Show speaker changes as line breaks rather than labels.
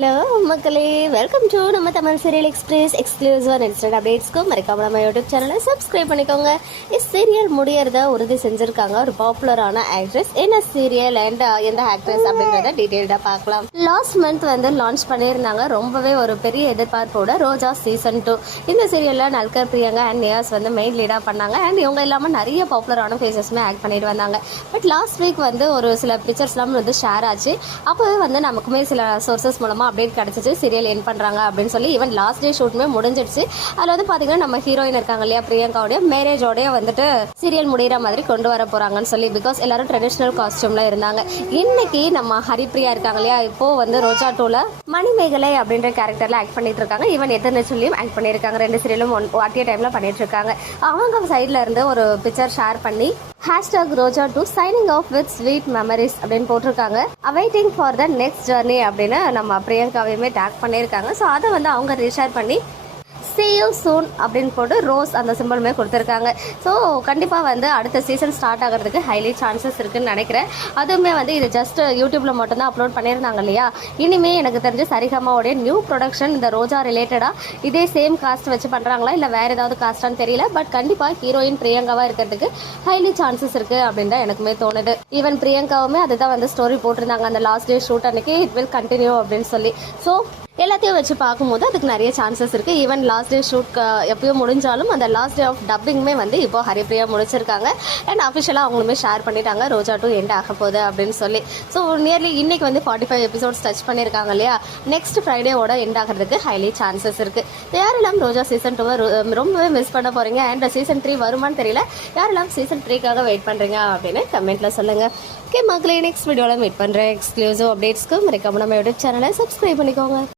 Hello மக்களே welcome to நம்ம Tamil serial express exclusive instant அப்டேட்ஸ்க்கும் மறக்காம நம்ம யூடியூப் சேனலை சப்ஸ்கிரைப் பண்ணிக்கோங்க. சீரியல் முடியறத உறுதி செஞ்சிருக்காங்க. ஒரு பாப்புலரான ஆக்ட்ரஸ் என்ன சீரியல் அண்ட் uh, எந்த ஆக்ட்ரஸ் அப்படின்றத டீட்டெயில்டாக பார்க்கலாம். லாஸ்ட் மந்த் வந்து லான்ச் பண்ணியிருந்தாங்க. ரொம்பவே ஒரு பெரிய எதிர்பார்ப்போட ரோஜா சீசன் டூ இந்த சீரியலில் நல்கர் பிரியங்கா அண்ட் நியாஸ் வந்து மெயின் லீடாக பண்ணாங்க. அண்ட் இவங்க இல்லாமல் நிறைய பாப்புலரான ஃபேஸஸ்மே ஆக்ட் பண்ணிட்டு வந்தாங்க. பட் லாஸ்ட் வீக் வந்து ஒரு சில பிக்சர்ஸ்லாம் வந்து ஷேர் ஆச்சு. அப்போவே வந்து நமக்குமே சில சோர்சஸ் மூலமாக அப்டேட் கிடச்சிச்சு. சீரியல் என் பண்ணுறாங்க அப்படின்னு சொல்லி ஈவன் லாஸ்ட் டே ஷூட்டுமே முடிஞ்சிடுச்சு. அதில் வந்து பார்த்தீங்கன்னா நம்ம ஹீரோயின் இருக்காங்க இல்லையா பிரியங்காவுடைய மேரேஜோடய வந்துட்டு சீரியல் முடிகிற மாதிரி கொண்டு வர போகிறாங்கன்னு சொல்லி பிகாஸ் எல்லாரும் ட்ரெடிஷ்னல் காஸ்டியூமில் இருந்தாங்க. இன்னைக்கு நம்ம ஹரிப்ரியா இருக்காங்க இல்லையா இப்போது வந்து ரோஜா டூவில் மணிமேகலை அப்படின்ற கேரக்டரில் ஆக்ட் பண்ணிட்டு இருக்காங்க. ஈவன் எத்தனை சொல்லியும் ஆக்ட் பண்ணியிருக்காங்க. ரெண்டு சீரியலும் ஒன் அட்டிய டைமில் பண்ணிட்டு இருக்காங்க. அவங்க சைடில் இருந்து ஒரு பிக்சர் ஷேர் பண்ணி hashtag Roja two signing off with sweet memories அப்படின்னு போட்டிருக்காங்க. Awaiting for the next journey அப்படின்னு நம்ம பிரியங்காவையுமே டேக் பண்ணியிருக்காங்க. ஸோ அதை வந்து அவங்க ரீஷேர் பண்ணி see you அப்படின்னு போட்டு ரோஸ் அந்த சிம்பிளுமே கொடுத்துருக்காங்க. ஸோ கண்டிப்பாக வந்து அடுத்த சீசன் ஸ்டார்ட் ஆகிறதுக்கு ஹைலி சான்சஸ் இருக்குன்னு நினைக்கிறேன். அதுவுமே வந்து இது ஜஸ்ட் யூடியூப்பில் மட்டும்தான் அப்லோட் பண்ணியிருந்தாங்க இல்லையா? இனிமே எனக்கு தெரிஞ்சு சரிகமாவுடைய நியூ ப்ரொடக்ஷன் இந்த ரோஜா ரிலேட்டடாக இதே சேம் காஸ்ட் வச்சு பண்ணுறாங்களா இல்லை வேறு ஏதாவது காஸ்டான்னு தெரியல. பட் கண்டிப்பாக ஹீரோயின் பிரியங்காவாக இருக்கிறதுக்கு ஹைலி சான்சஸ் இருக்குது அப்படின்னு தான் எனக்குமே தோணுது. ஈவன் பிரியங்காவுமே அதுதான் வந்து ஸ்டோரி போட்டிருந்தாங்க. அந்த லாஸ்ட் டே ஷூட் அன்னைக்கு இட் வில் கண்டினியூ அப்படின்னு சொல்லி. ஸோ எல்லாத்தையும் வச்சு பார்க்கும்போது அதுக்கு நிறைய சான்சஸ் இருக்கு. ஈவன் லாஸ்ட் டே ஷூட் எப்பயோ முடிஞ்சாலும் அந்த லாஸ்ட் டே ஆஃப் டப்பிங்குமே வந்து இப்போ ஹரிப்ரியா முடிச்சிருக்காங்க. அண்ட் அஃபிஷியலாக அவங்களுமே ஷேர் பண்ணிட்டாங்க. ரோஜா டூ எண்ட் ஆக போகுது அப்படின்னு சொல்லி. ஸோ நியர்லி இன்னைக்கு வந்து ஃபார்ட்டி ஃபைவ் எபிசோட்ஸ் டச் பண்ணியிருக்காங்க இல்லையா நெக்ஸ்ட் ஃப்ரைடேவோட எண்ட் ஆகிறதுக்கு ஹைலி சான்சஸ் இருக்கு. யாரெல்லாம் ரோஜா சீசன் டூவை ரொம்பவே மிஸ் பண்ண போறீங்க? அண்ட் சீசன் த்ரீ வருமான்னு தெரியல. யாரெல்லாம் சீசன் த்ரீக்காக வெயிட் பண்ணுறீங்க அப்படின்னு கமெண்ட்டில் சொல்லுங்கள் ஓகே மக்களே நெக்ஸ்ட் வீடியோவில் மீட் பண்ணுறேன் எக்ஸ்க்ளூசிவ் அப்டேட்ஸ்க்கு மறக்காம நம்ம யூடியூப் சேனலை சப்ஸ்கிரைப் பண்ணிக்கோங்க.